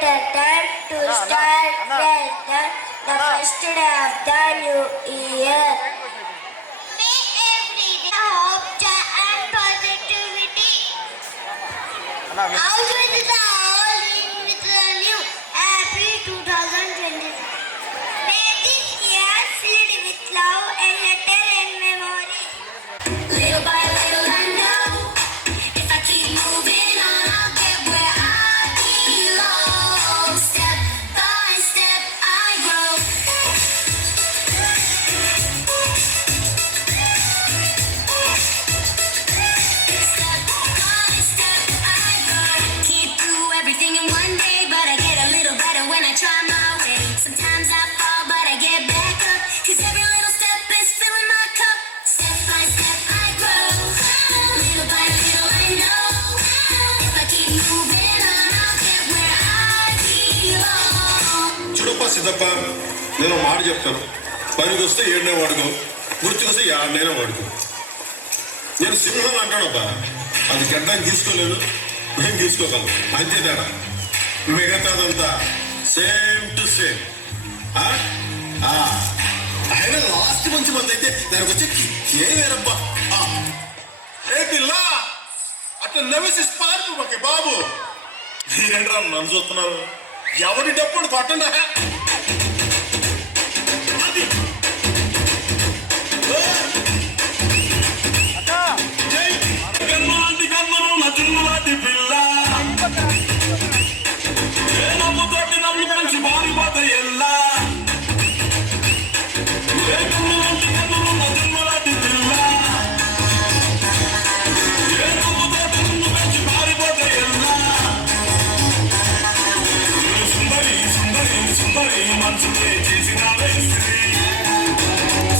Time to start welcome the first day of the new year. May every day hope, joy and positivity. Out with the all in with the new happy 2020. May this year filled with love and letter and memory. Little by little I know if I keep moving on I'll get where I belong. Step by step I grow. Step by step I grow. Can't do everything in one day, but I get a little better when I try my way. Sometimes I fall, but I get back up, 'cause every little step is filling my cup. Step by step I grow. Little by little I know if I keep moving on I'll get where I belong. చూడప్ప Siddappa, నేను మాట చెప్తాను. పనికి వస్తే ఏడనే వాడుకో, గుర్తుకొస్తే ఏడనైనా వాడుకో. నేను సింహం అంటానబ్బా, అది గడ్డానికి తీసుకోలేదు, నేను తీసుకోగలను, అంతే తేడా. మిగతాదంతా సేమ్ టు సేమ్. ఆయన లాస్ట్ మంచి మంది అయితే దానికి వచ్చే ఏ వేరబ్బా. ఏ పిల్ల అట్లా నవ్వేసి పార్పు మాకే బాబు. మీరేంట్రా నన్ను చూస్తున్నారు? ఎవరి డప్పుడు కొట్టండి. అది గన్నులాంటి గన్నులు నా చున్నులాంటి పిల్ల, ఏ నమ్ముతోటి నమ్మి కలిసి మారిపోతే ఎల్లా. ఏ గన్నులాంటి గన్నులు నా చున్నులాంటి పిల్ల, ఏ నమ్ముతోటి నమ్మి కలిసి మారిపోతే ఎల్లా. సుందరి సుందరి సుందరి మనసునే చేసిన వేసి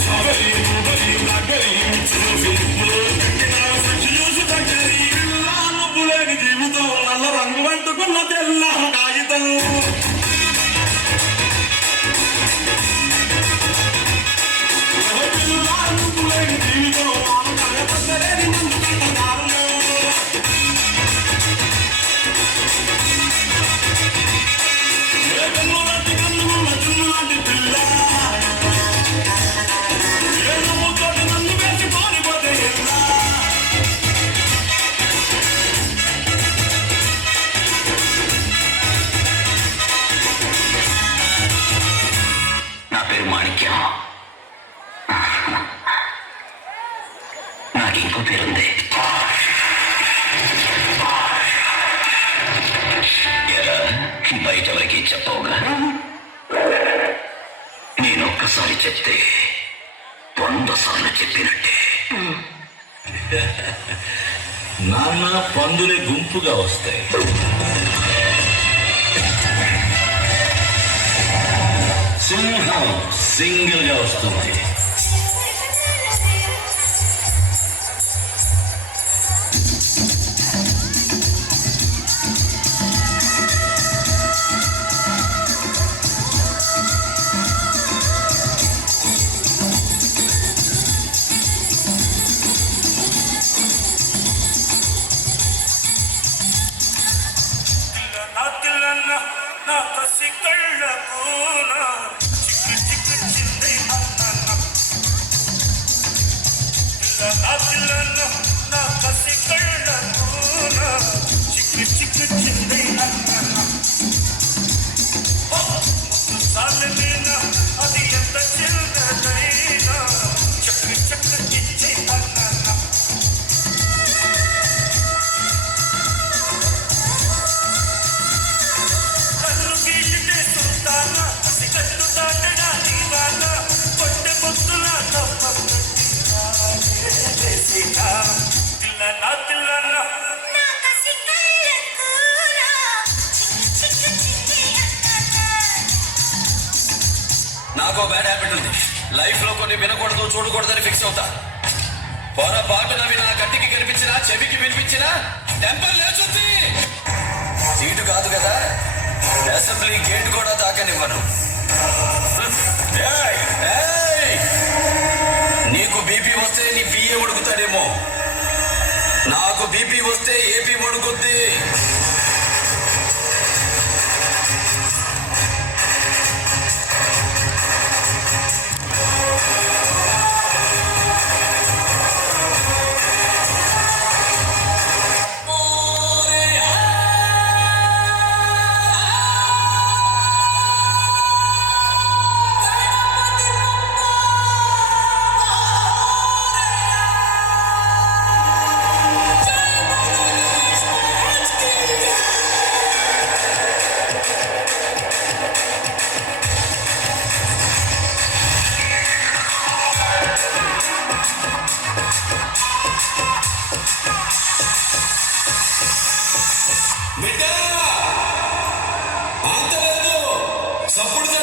సగరి ముగరి నగరి చూసిప్పుడు కట్టిన సూసు దగ్గరి పిల్ల. నువ్వు లేని జీవితం నల్ల రంగు అంటుకున్న తెల్ల కాగితం. పిల్ల నువ్వు లేని జీవితం కలపలేని ముందు కారణం. ఏ కన్నులాంటి కన్నులు నా చున్నులాంటి పిల్ల, ఏ నమ్ముతోటి నన్ను వేసి పారిపోతే ఎల్లా. నా పేరు మాణిక్యం. నాకు ఇంకో పేరుంది. ఎలా బయట ఎవరికి చెప్పవుగా? నేను ఒక్కసారి చెప్తే 100 సార్లు చెప్పినట్టే. నాన్న పందులే గుంపుగా వస్తాయి, సింహం సింగిల్ గా వస్తుంది. నా కసి కళ్ళకున చిక్కు చిక్కు చింది అన్న. నా కసి కళ్ళకున చిక్కు చిక్కు చింది అన్న. ముద్దు సాలైనా అది ఎంత చిన్నదైనా చక్కు చక్కు ఇచ్చి అన్న. నాకు బ్యాడ్ హ్యాబిట్ ఉంది. లైఫ్ లో కొన్ని వినకూడదు చూడకూడదని ఫిక్స్ అవుతా. పొరపాటున నా కంటికి కనిపించినా చెవికి వినిపించినా టెంపర్ లేచుంది. సీటు కాదు కదా, అసెంబ్లీ గేట్ కూడా తాకనివ్వను. నీకు బీపీ వస్తే నీ పిఏ ఉడుకుతాడేమో, నాకు బీపీ వస్తే ఏపీ ఉడుకుద్ది. సపోర్ట్